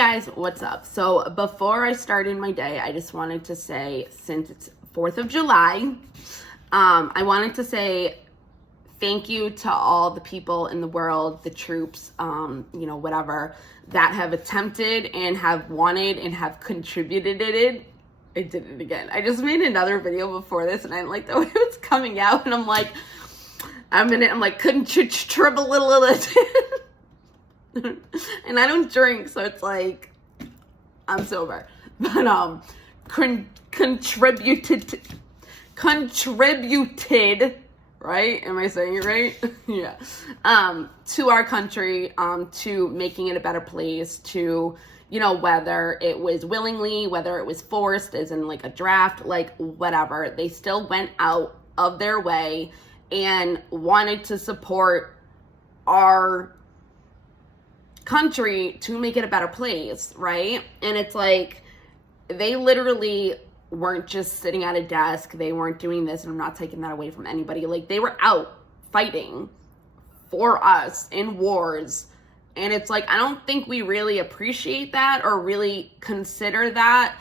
guys, what's up? So before I started my day, I just wanted to say, since it's 4th of July, I wanted to say thank you to all the people in the world, the troops, whatever, that have attempted and have wanted and have contributed it. I did it again. I just made another video before this and I didn't like the way it was coming out, and I'm like, couldn't triple little it. And I don't drink, so it's like, I'm sober. But contributed, right? Am I saying it right? Yeah. To our country, to making it a better place, to, whether it was willingly, whether it was forced, as in like a draft, like whatever, they still went out of their way and wanted to support our country to make it a better place, right? And it's like, they literally weren't just sitting at a desk, they weren't doing this, and I'm not taking that away from anybody. Like, they were out fighting for us in wars, and it's like, I don't think we really appreciate that or really consider that,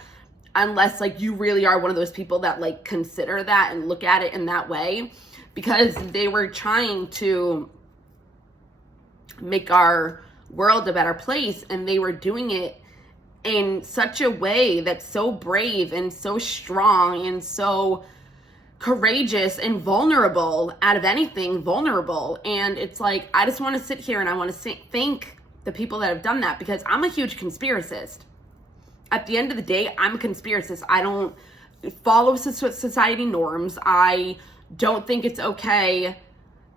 unless like you really are one of those people that like consider that and look at it in that way, because they were trying to make our world a better place, and they were doing it in such a way that's so brave and so strong and so courageous and vulnerable, out of anything vulnerable. And it's like, I just want to sit here and I want to thank the people that have done that, because I'm a huge conspiracist. At the end of the day, I'm a conspiracist. I don't follow society norms. I don't think it's okay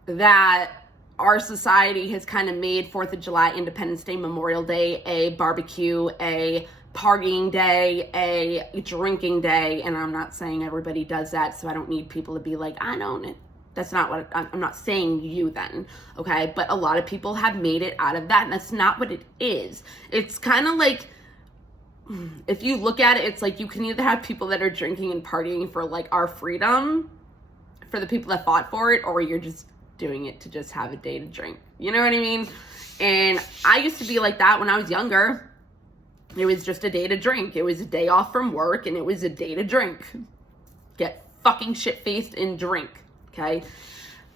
that our society has kind of made 4th of July, Independence Day, Memorial Day, a barbecue, a partying day, a drinking day. And I'm not saying everybody does that, so I don't need people to be like, I don't. That's not what I'm not saying you then, okay? But a lot of people have made it out of that, and that's not what it is. It's kind of like, if you look at it, it's like you can either have people that are drinking and partying for like our freedom, for the people that fought for it, or you're just doing it to just have a day to drink. You know what I mean? And I used to be like that when I was younger. It was just a day to drink. It was a day off from work, and it was a day to drink. Get fucking shit-faced and drink, okay?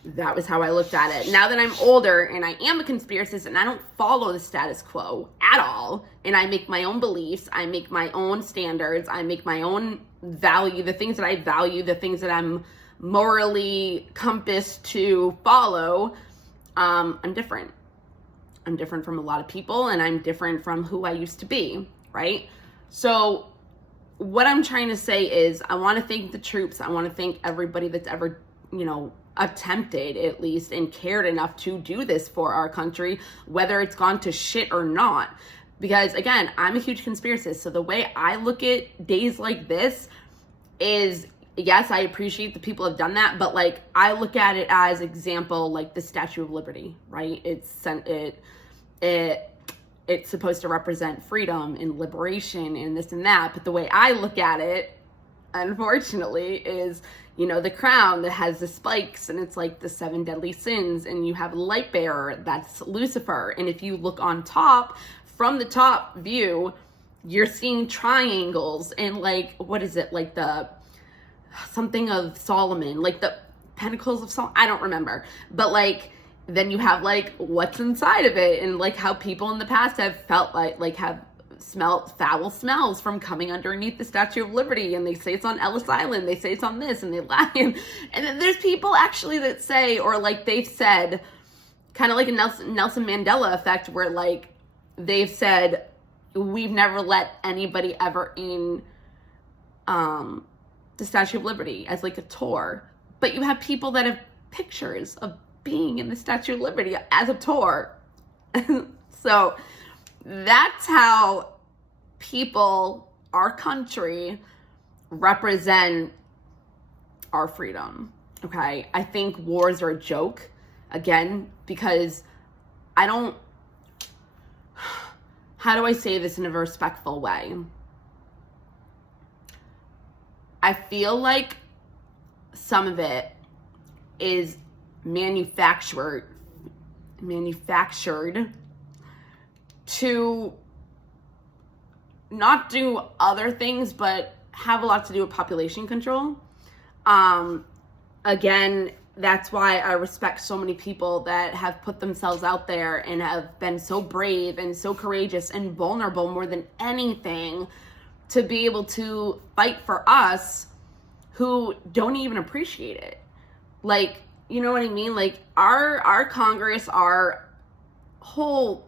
That was how I looked at it. Now that I'm older and I am a conspiracist and I don't follow the status quo at all, and I make my own beliefs, I make my own standards, I make my own value, the things that I value, the things that I'm morally compassed to follow, I'm different. I'm different from a lot of people, and I'm different from who I used to be, right? So what I'm trying to say is, I want to thank the troops. I want to thank everybody that's ever, attempted at least and cared enough to do this for our country, whether it's gone to shit or not. Because again, I'm a huge conspiracist. So the way I look at days like this is, yes, I appreciate the people have done that, but like, I look at it as example, like the Statue of Liberty, right? It's supposed to represent freedom and liberation and this and that. But the way I look at it, unfortunately, is, the crown that has the spikes, and it's like the 7 deadly sins, and you have a light bearer, that's Lucifer. And if you look on top, from the top view, you're seeing triangles and like, what is it? Like something of Solomon, like the Pentacles of Solomon, I don't remember. But like, then you have like what's inside of it, and like how people in the past have felt like have smelled foul smells from coming underneath the Statue of Liberty, and they say it's on Ellis Island, they say it's on this, and they lie. And then there's people actually that say, or like they've said, kind of like a Nelson Mandela effect, where like they've said, we've never let anybody ever in the Statue of Liberty as like a tour, but you have people that have pictures of being in the Statue of Liberty as a tour. So that's how people, our country, represent our freedom, okay? I think wars are a joke, again, because how do I say this in a respectful way? I feel like some of it is manufactured to not do other things, but have a lot to do with population control. Again, that's why I respect so many people that have put themselves out there and have been so brave and so courageous and vulnerable more than anything to be able to fight for us who don't even appreciate it. Like, you know what I mean? Like, our Congress, our whole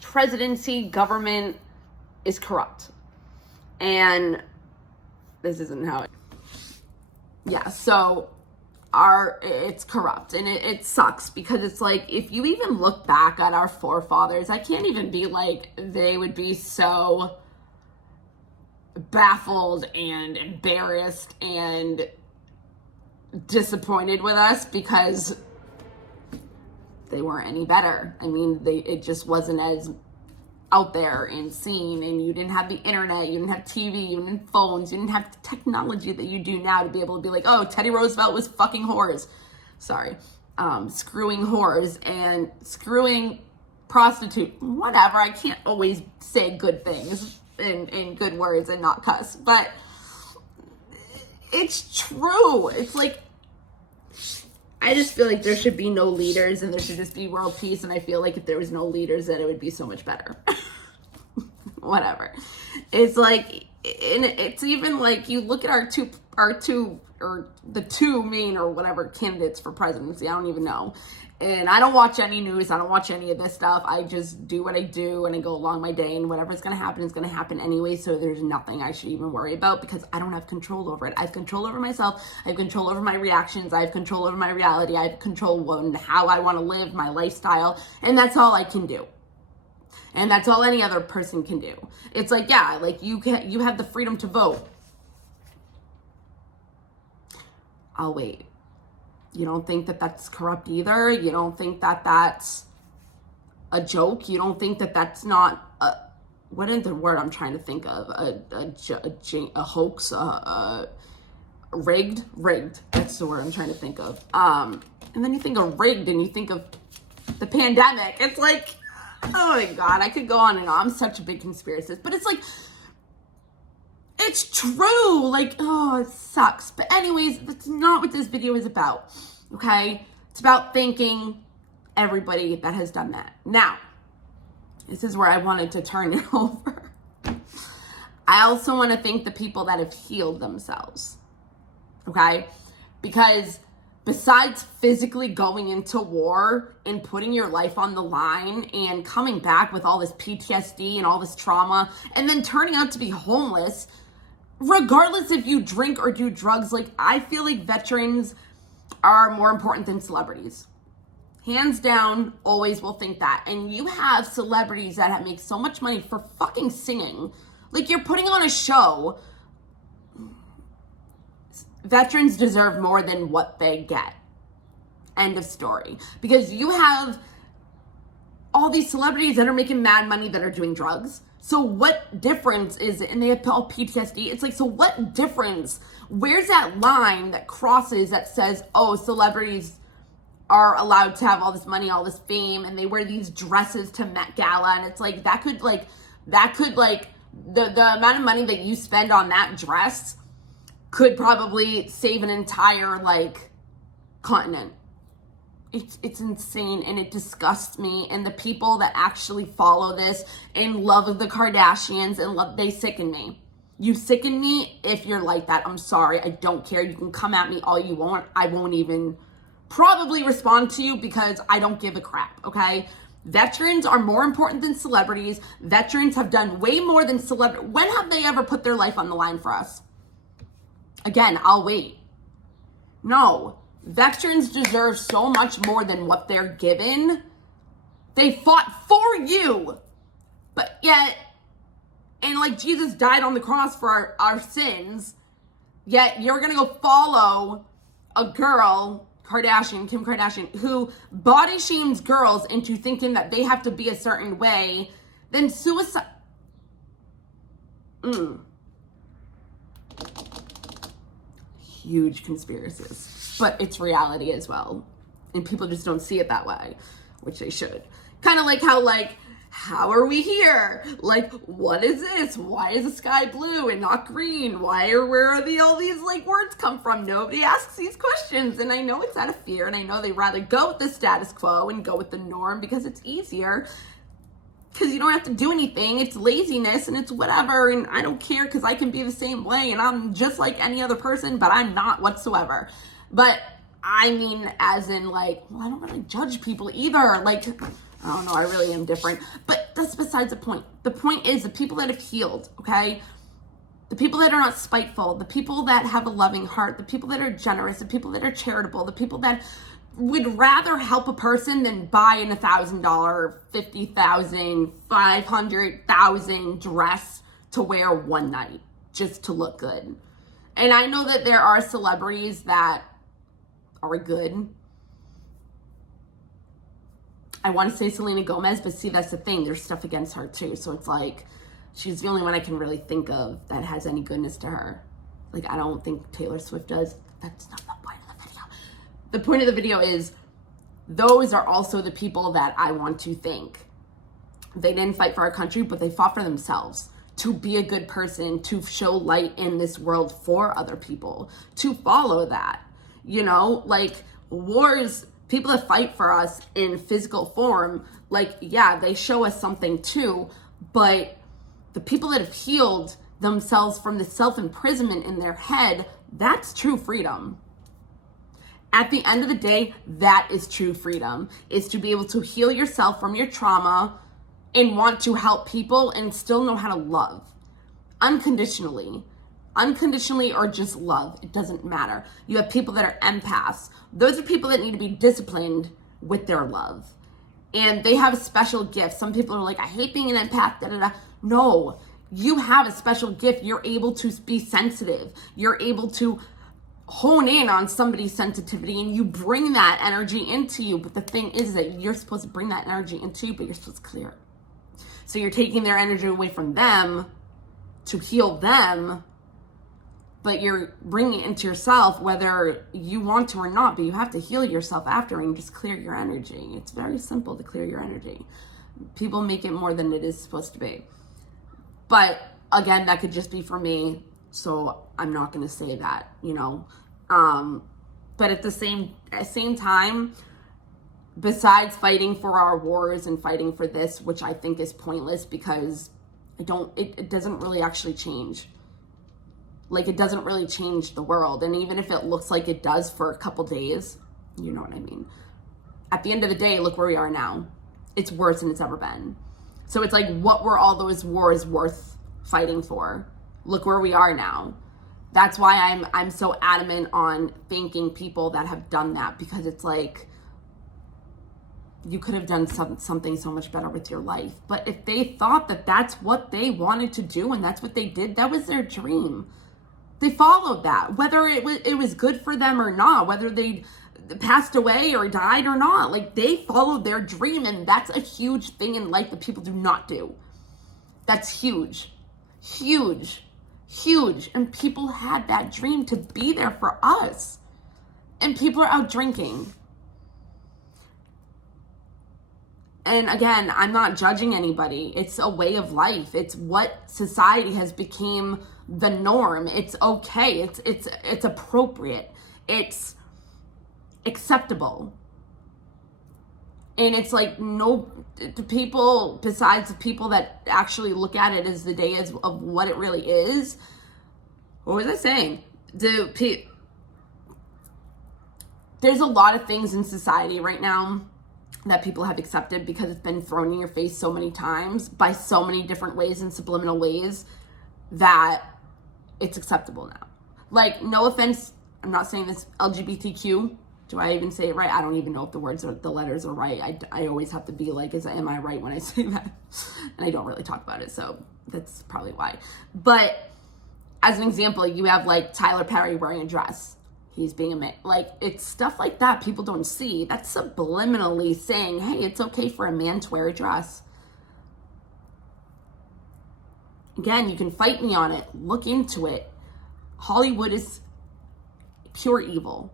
presidency, government is corrupt. And this isn't how it... Yeah, so it's corrupt, and it sucks, because it's like, if you even look back at our forefathers, I can't even be like, they would be so baffled and embarrassed and disappointed with us because they weren't any better. I mean, it just wasn't as out there and seen, and you didn't have the internet, you didn't have TV, you didn't have phones, you didn't have the technology that you do now to be able to be like, oh, Teddy Roosevelt was fucking whores. Sorry. Screwing whores and screwing prostitute, whatever. I can't always say good things in good words and not cuss, but it's true. It's like, I just feel like there should be no leaders and there should just be world peace. And I feel like if there was no leaders, that it would be so much better. Whatever. It's like, and it's even like, you look at our two, or the two main or whatever candidates for presidency. I don't even know. And I don't watch any news. I don't watch any of this stuff. I just do what I do and I go along my day, and whatever's going to happen is going to happen anyway. So there's nothing I should even worry about because I don't have control over it. I have control over myself. I have control over my reactions. I have control over my reality. I have control on how I want to live, my lifestyle. And that's all I can do. And that's all any other person can do. It's like, yeah, like you have the freedom to vote. I'll wait. You don't think that that's corrupt either? You don't think that that's a joke? You don't think that that's not a, what is the word I'm trying to think of? A hoax? Rigged? Rigged. That's the word I'm trying to think of. And then you think of rigged and you think of the pandemic. It's like, oh my God, I could go on and on. I'm such a big conspiracist. But it's like, it's true. Like, oh, it sucks. But anyways, that's not what this video is about. Okay? It's about thanking everybody that has done that. Now, this is where I wanted to turn it over. I also want to thank the people that have healed themselves. Okay? Because besides physically going into war and putting your life on the line and coming back with all this PTSD and all this trauma and then turning out to be homeless, regardless if you drink or do drugs, like, I feel like veterans are more important than celebrities. Hands down, always will think that. And you have celebrities that make so much money for fucking singing. Like, you're putting on a show. Veterans deserve more than what they get. End of story. Because you have all these celebrities that are making mad money that are doing drugs. So what difference is it? And they have all PTSD. It's like, so what difference? Where's that line that crosses that says, oh, celebrities are allowed to have all this money, all this fame, and they wear these dresses to Met Gala, and it's like, that could the amount of money that you spend on that dress could probably save an entire, like, continent. It's insane, and it disgusts me, and the people that actually follow this and love the Kardashians and they sicken me. You sicken me if you're like that. I'm sorry. I don't care. You can come at me all you want. I won't even probably respond to you because I don't give a crap, okay? Veterans are more important than celebrities. Veterans have done way more than celebrities. When have they ever put their life on the line for us? Again, I'll wait. No. Veterans deserve so much more than what they're given. They fought for you. But yet, and like Jesus died on the cross for our sins, yet you're going to go follow a girl, Kim Kardashian, who body shames girls into thinking that they have to be a certain way, then suicide. Huge conspiracies. But it's reality as well. And people just don't see it that way, which they should. Kind of like how, like, how are we here? Like, what is this? Why is the sky blue and not green? Where are all these like words come from? Nobody asks these questions. And I know it's out of fear, and I know they rather go with the status quo and go with the norm because it's easier. Because you don't have to do anything. It's laziness and it's whatever. And I don't care because I can be the same way and I'm just like any other person, but I'm not whatsoever. But I mean, as in like, well, I don't really judge people either. Like, I don't know, I really am different. But that's besides the point. The point is the people that have healed, okay? The people that are not spiteful, the people that have a loving heart, the people that are generous, the people that are charitable, the people that would rather help a person than buy an $1,000, $50,000, $500,000 dress to wear one night just to look good. And I know that there are celebrities that are good. I want to say Selena Gomez, but see, that's the thing. There's stuff against her too. So it's like, she's the only one I can really think of that has any goodness to her. Like, I don't think Taylor Swift does. That's not the point of the video. The point of the video is those are also the people that I want to thank. They didn't fight for our country, but they fought for themselves to be a good person, to show light in this world for other people, to follow that. You know, like wars, people that fight for us in physical form, like, yeah, they show us something too, but the people that have healed themselves from the self-imprisonment in their head, that's true freedom. At the end of the day, that is true freedom, is to be able to heal yourself from your trauma and want to help people and still know how to love unconditionally. Unconditionally or just love, it doesn't matter. You have people that are empaths. Those are people that need to be disciplined with their love. And they have a special gift. Some people are like, I hate being an empath, da da da. No, you have a special gift. You're able to be sensitive. You're able to hone in on somebody's sensitivity and you bring that energy into you. But the thing is that you're supposed to bring that energy into you, but you're supposed to clear it. So you're taking their energy away from them to heal them, but you're bringing it into yourself, whether you want to or not, but you have to heal yourself after and just clear your energy. It's very simple to clear your energy. People make it more than it is supposed to be. But again, that could just be for me, so I'm not going to say that, you know. But at the same time, besides fighting for our wars and fighting for this, which I think is pointless because it doesn't really actually change. Like, it doesn't really change the world. And even if it looks like it does for a couple days, you know what I mean? At the end of the day, look where we are now. It's worse than it's ever been. So it's like, what were all those wars worth fighting for? Look where we are now. That's why I'm so adamant on thanking people that have done that, because it's like, you could have done something so much better with your life. But if they thought that that's what they wanted to do and that's what they did, that was their dream. They followed that, whether it was good for them or not, whether they passed away or died or not. Like, they followed their dream, and that's a huge thing in life that people do not do. That's huge, huge, huge. And people had that dream to be there for us. And people are out drinking. And again, I'm not judging anybody. It's a way of life. It's what society has become the norm. It's okay. It's appropriate. It's acceptable. And it's like, no, the people, besides the people that actually look at it as the day of what it really is, what was I saying? There's a lot of things in society right now that people have accepted because it's been thrown in your face so many times by so many different ways and subliminal ways that it's acceptable now. Like, no offense, I'm not saying this, LGBTQ. Do I even say it right? I don't even know if the letters are right. I always have to be like, am I right when I say that? And I don't really talk about it, so that's probably why. But as an example, you have like Tyler Perry wearing a dress. He's being a man. Like, it's stuff like that people don't see. That's subliminally saying, hey, it's okay for a man to wear a dress. Again, you can fight me on it. Look into it. Hollywood is pure evil.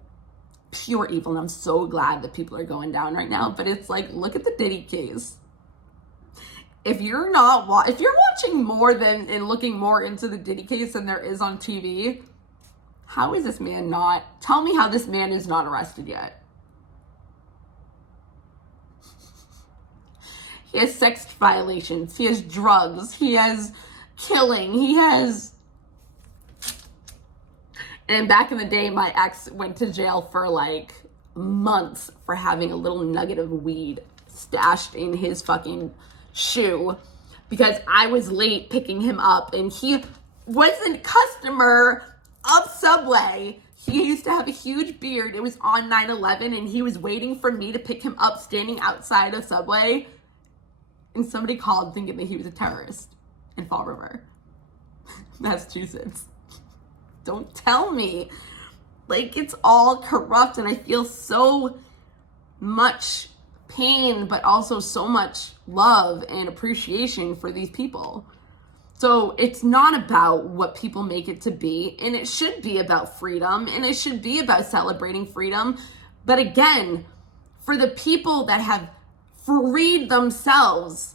Pure evil. And I'm so glad that people are going down right now. But it's like, look at the Diddy case. if you're watching more than and looking more into the Diddy case than there is on TV, how is this man not? Tell me how this man is not arrested yet. He has sex violations. He has drugs. He has killing. He has. And back in the day, my ex went to jail for like months for having a little nugget of weed stashed in his fucking shoe because I was late picking him up and he wasn't customer of Subway. He used to have a huge beard. It was on 9/11 and he was waiting for me to pick him up standing outside of Subway. And somebody called thinking that he was a terrorist in Fall River, Massachusetts. Don't tell me. Like, it's all corrupt and I feel so much pain, but also so much love and appreciation for these people. So it's not about what people make it to be, and it should be about freedom, and it should be about celebrating freedom. But again, for the people that have freed themselves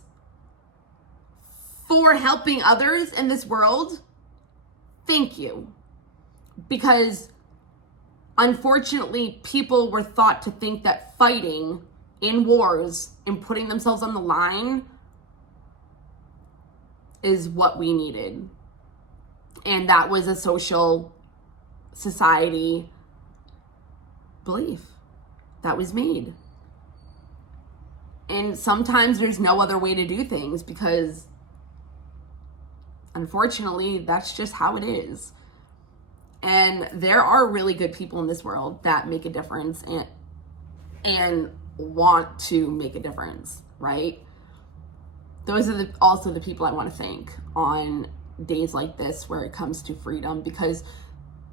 for helping others in this world, thank you. Because unfortunately, people were thought to think that fighting in wars and putting themselves on the line is what we needed. And that was a social society belief that was made. And sometimes there's no other way to do things because unfortunately, that's just how it is. And there are really good people in this world that make a difference and want to make a difference, right? Those are also the people I want to thank on days like this where it comes to freedom, because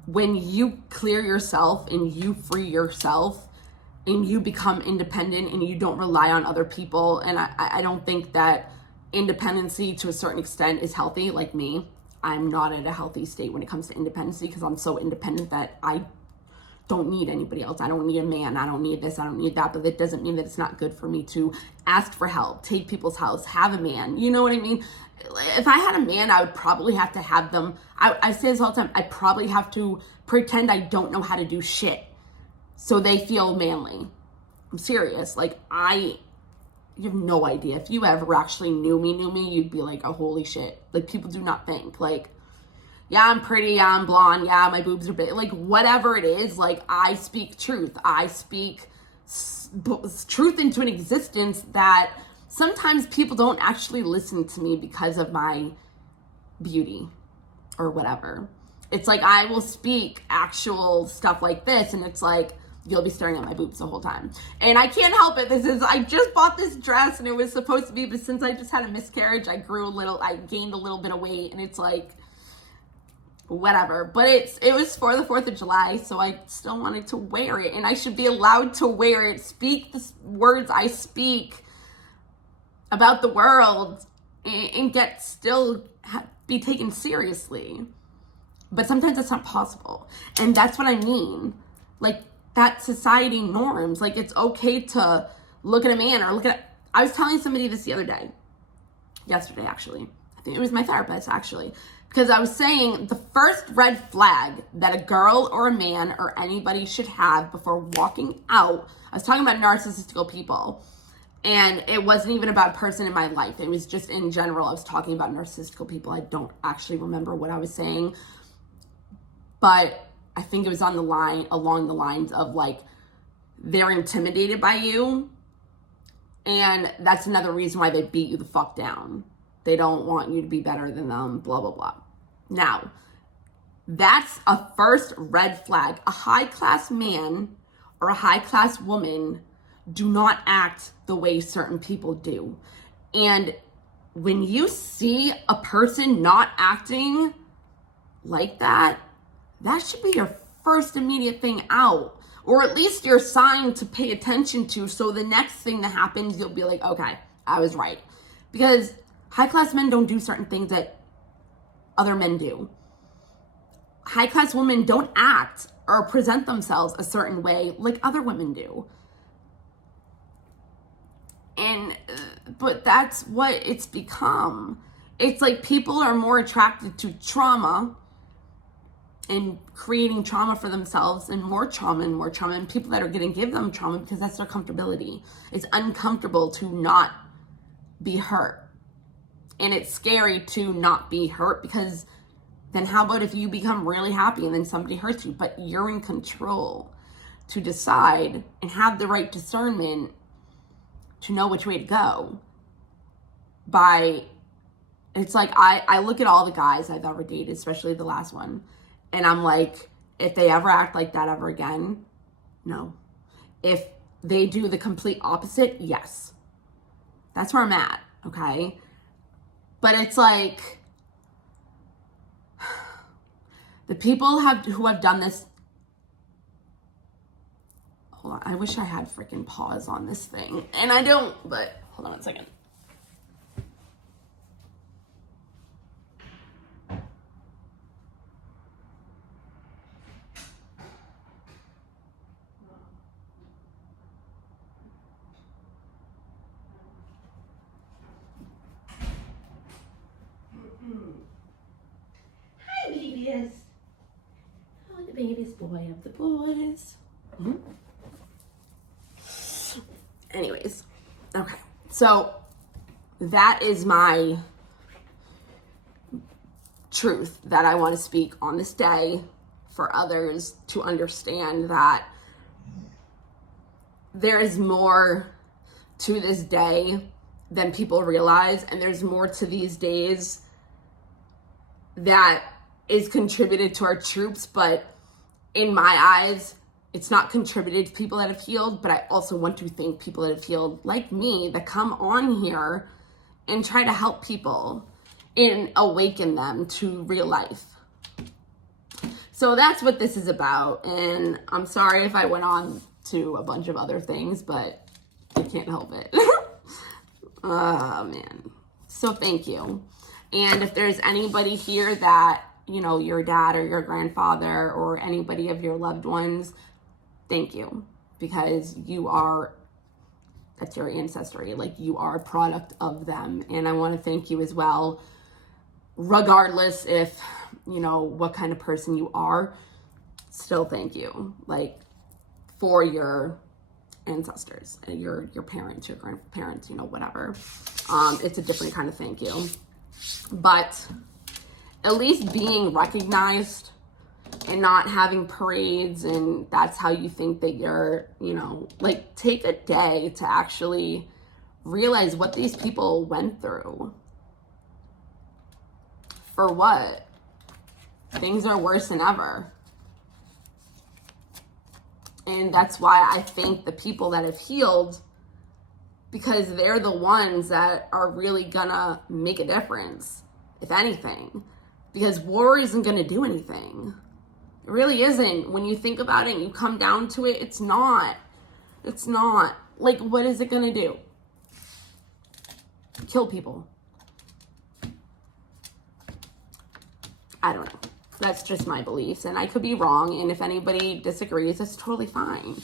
when you clear yourself and you free yourself and you become independent and you don't rely on other people, and I don't think that independency to a certain extent is healthy. Like me, I'm not at a healthy state when it comes to independency because I'm so independent that I don't need anybody else. I don't need a man. I don't need this. I don't need that. But that doesn't mean that it's not good for me to ask for help, take people's house, have a man. You know what I mean? If I had a man, I would probably have to have them. I say this all the time. I probably have to pretend I don't know how to do shit so they feel manly. I'm serious. Like, you have no idea. If you ever actually knew me, you'd be like, oh, holy shit. Like, people do not think, like, yeah, I'm pretty, yeah, I'm blonde, yeah, my boobs are big. Like, whatever it is, like, I speak truth. I speak truth into an existence that sometimes people don't actually listen to me because of my beauty or whatever. It's like, I will speak actual stuff like this, and it's like, you'll be staring at my boobs the whole time. And I can't help it. I just bought this dress and it was supposed to be, but since I just had a miscarriage, I gained a little bit of weight, and it's like, whatever. But it was for the 4th of July, so I still wanted to wear it, and I should be allowed to wear it, speak the words I speak about the world, and be taken seriously. But sometimes it's not possible. And that's what I mean. Like, that society norms. Like, it's okay to look at a man or I was telling somebody this yesterday actually. I think it was my therapist actually. Because I was saying the first red flag that a girl or a man or anybody should have before walking out, I was talking about narcissistical people. And it wasn't even about a person in my life. It was just in general. I was talking about narcissistical people. I don't actually remember what I was saying. But I think it was along the lines of, like, they're intimidated by you. And that's another reason why they beat you the fuck down. They don't want you to be better than them, blah, blah, blah. Now, that's a first red flag. A high-class man or a high-class woman do not act the way certain people do. And when you see a person not acting like that, that should be your first immediate thing out. Or at least your sign to pay attention to, so the next thing that happens, you'll be like, okay, I was right. Because high-class men don't do certain things that other men do. High-class women don't act or present themselves a certain way like other women do. And But that's what it's become. It's like people are more attracted to trauma and creating trauma for themselves, and more trauma and more trauma, and people that are going to give them trauma because that's their comfortability. It's uncomfortable to not be hurt. And it's scary to not be hurt, because then how about if you become really happy and then somebody hurts you? But you're in control to decide and have the right discernment to know which way to go. It's like I look at all the guys I've ever dated, especially the last one, and I'm like, if they ever act like that ever again, no. If they do the complete opposite, yes. That's where I'm at, okay? But it's like, the people who have done this, hold on, I wish I had freaking pause on this thing, and I don't, but hold on a second. Hi, babies. Oh, the baby's boy of the boys. Mm-hmm. Anyways, okay. So that is my truth that I want to speak on this day for others to understand that there is more to this day than people realize, and there's more to these days that is contributed to our troops, but in my eyes, it's not contributed to people that have healed. But I also want to thank people that have healed, like me, that come on here and try to help people and awaken them to real life. So that's what this is about. And I'm sorry if I went on to a bunch of other things, but I can't help it. Oh, man. So thank you. And if there's anybody here that, you know, your dad or your grandfather or anybody of your loved ones, thank you, because that's your ancestry. Like, you are a product of them. And I want to thank you as well, regardless if, you know, what kind of person you are, still thank you, like, for your ancestors, your parents, your grandparents, you know, whatever. It's a different kind of thank you. But at least being recognized and not having parades, and that's how you think that you're, you know, like, take a day to actually realize what these people went through. For what? Things are worse than ever. And that's why I thank the people that have healed, because they're the ones that are really gonna make a difference, if anything. Because war isn't gonna do anything. It really isn't. When you think about it and you come down to it, it's not. It's not. Like, what is it gonna do? Kill people. I don't know. That's just my beliefs, and I could be wrong, and if anybody disagrees, that's totally fine.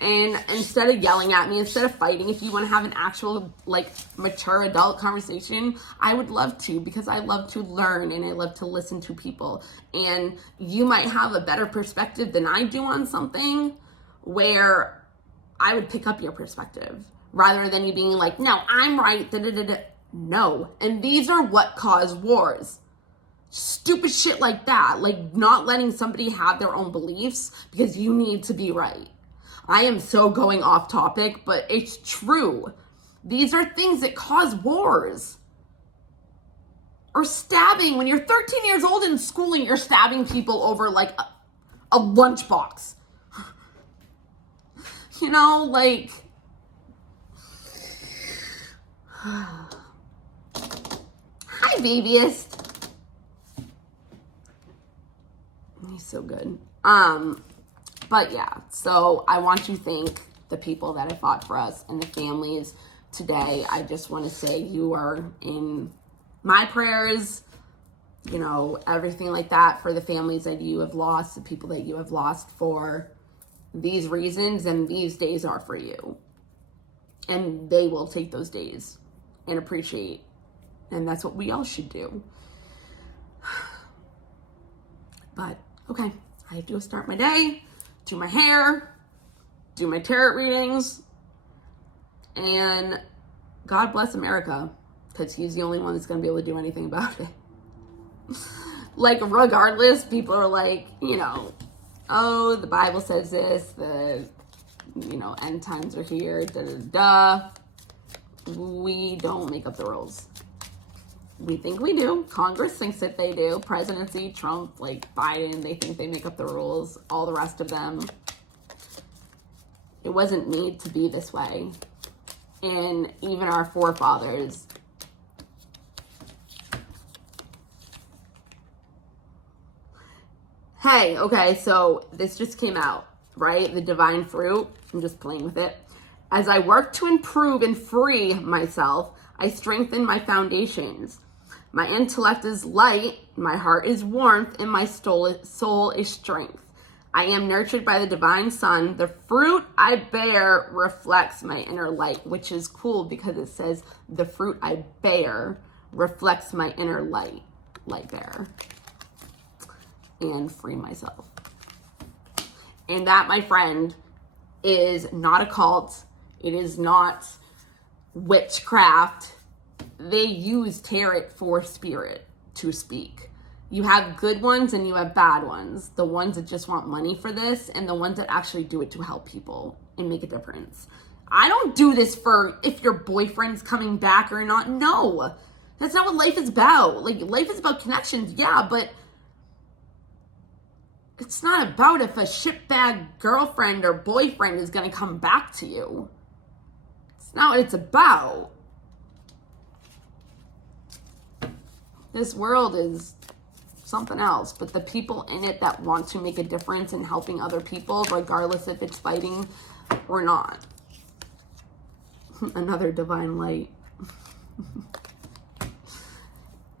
And instead of yelling at me, instead of fighting, if you want to have an actual, like, mature adult conversation, I would love to, because I love to learn and I love to listen to people. And you might have a better perspective than I do on something, where I would pick up your perspective rather than you being like, no, I'm right. Da-da-da-da. No. And these are what cause wars. Stupid shit like that. Like, not letting somebody have their own beliefs because you need to be right. I am so going off topic, but it's true. These are things that cause wars. Or stabbing. When you're 13 years old in school and you're stabbing people over, like, a lunchbox. You know, like... Hi, babyist. He's so good. But yeah, so I want to thank the people that have fought for us and the families today. I just want to say you are in my prayers, you know, everything like that, for the families that you have lost, the people that you have lost for these reasons, and these days are for you. And they will take those days and appreciate. And that's what we all should do. But, okay, I have to go start my day, do my hair, do my tarot readings, and God bless America, because he's the only one that's going to be able to do anything about it. Like, regardless, people are like, you know, oh, the Bible says this, the, you know, end times are here, da-da-da. We don't make up the rules. We think we do. Congress thinks that they do. Presidency, Trump, like Biden, they think they make up the rules. All the rest of them. It wasn't made to be this way. And even our forefathers. Hey, okay, so this just came out, right? The divine fruit. I'm just playing with it. As I work to improve and free myself, I strengthen my foundations. My intellect is light, my heart is warmth, and my soul is strength. I am nurtured by the divine sun. The fruit I bear reflects my inner light, which is cool because it says the fruit I bear reflects my inner light bearer. And free myself. And that, my friend, is not a cult. It is not witchcraft. They use tarot for spirit to speak. You have good ones and you have bad ones. The ones that just want money for this, and the ones that actually do it to help people and make a difference. I don't do this for if your boyfriend's coming back or not. No, that's not what life is about. Like, life is about connections, yeah, but it's not about if a shitbag girlfriend or boyfriend is going to come back to you. It's not what it's about. This world is something else, but the people in it that want to make a difference in helping other people, regardless if it's fighting or not. Another divine light.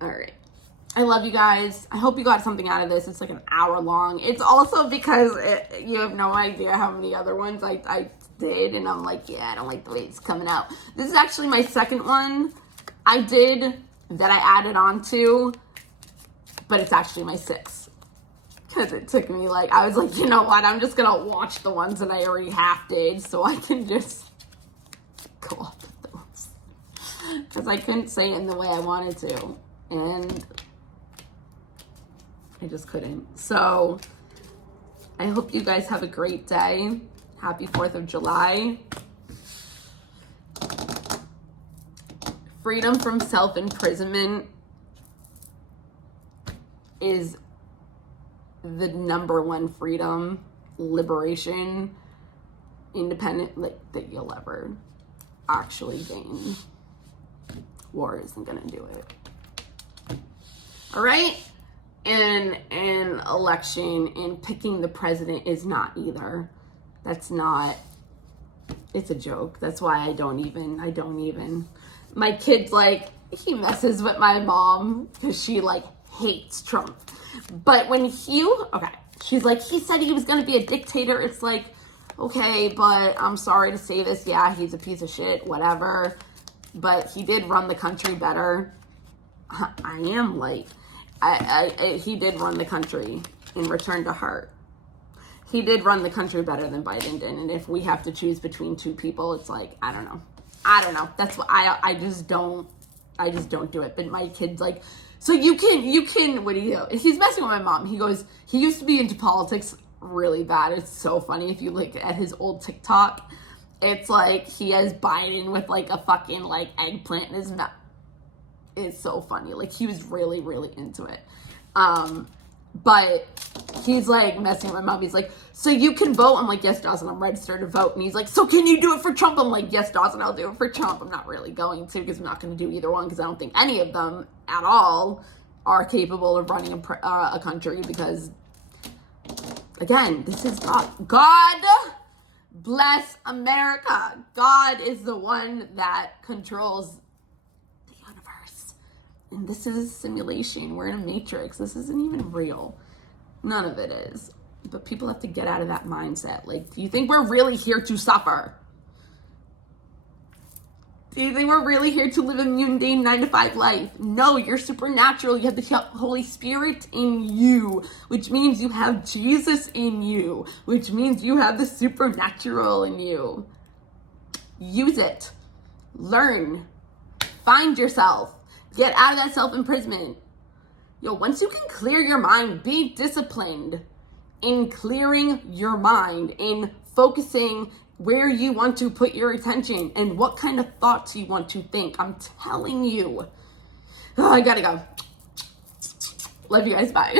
All right. I love you guys. I hope you got something out of this. It's like an hour long. It's also because you have no idea how many other ones I did, and I'm like, yeah, I don't like the way it's coming out. This is actually my second one I did that I added on to, but it's actually my sixth. Because it took me like, I was like, you know what? I'm just going to watch the ones that I already half did so I can just go off of those. Because I couldn't say it in the way I wanted to. And I just couldn't. So I hope you guys have a great day. Happy 4th of July. Freedom from self-imprisonment is the number one freedom, liberation, independent, like, that you'll ever actually gain. War isn't gonna do it. All right? And an election and picking the president is not either. That's not, it's a joke. That's why I don't even. My kid's like, he messes with my mom because she like hates Trump. But when she's like, he said he was going to be a dictator. It's like, okay, but I'm sorry to say this. Yeah, he's a piece of shit, whatever. But he did run the country better. I am like, he did run the country in return to heart. He did run the country better than Biden did. And if we have to choose between two people, it's like, I don't know. That's what I just don't do it. But my kid's like, so you can, what do you do? He's messing with my mom. He goes, he used to be into politics really bad. It's so funny. If you look at his old TikTok, it's like he has Biden with like a fucking like eggplant in his mouth. It's so funny. Like, he was really, really into it. But he's like messing with my mom. He's like, so you can vote? I'm like, yes, Dawson, I'm registered to vote. And he's like, so can you do it for Trump? I'm like, yes, Dawson, I'll do it for Trump. I'm not really going to, because I'm not going to do either one, because I don't think any of them at all are capable of running a country, because, again, this is God. God bless America. God is the one that controls the universe. And this is a simulation. We're in a matrix. This isn't even real. None of it is. But people have to get out of that mindset. Like, do you think we're really here to suffer? Do you think we're really here to live a mundane 9-to-5 life? No, you're supernatural. You have the Holy Spirit in you, which means you have Jesus in you, which means you have the supernatural in you. Use it. Learn. Find yourself. Get out of that self-imprisonment. Once you can clear your mind, be disciplined in clearing your mind, in focusing where you want to put your attention and what kind of thoughts you want to think. I'm telling you. Oh, I gotta go. Love you guys. Bye.